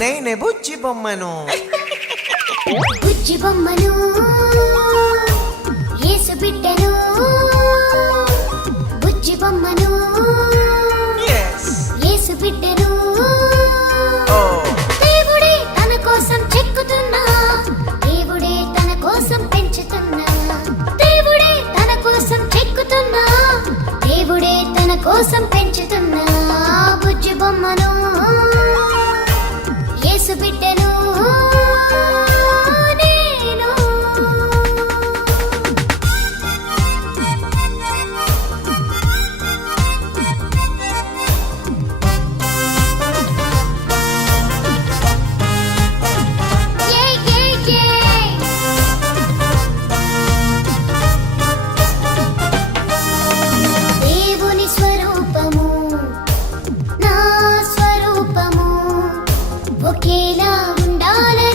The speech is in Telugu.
నేనే బుజ్జి బొమ్మను. బుజ్జి బొమ్మను యేసు బిడ్డను. బుజ్జి బొమ్మను యేసు బిడ్డను. దేవుడే తన కోసం చెక్కుతున్నా, దేవుడే తన కోసం పెంచుతున్నా. దేవుడే తన కోసం చెక్కుతున్నా, దేవుడే తన కోసం పెంచుతున్నా. బుజ్జి బొమ్మను యేసు బిడ్డను నేను. యే యే యే దేవుని స్వరూపము నా స్వరూపము ఒకేలా ఉండాలని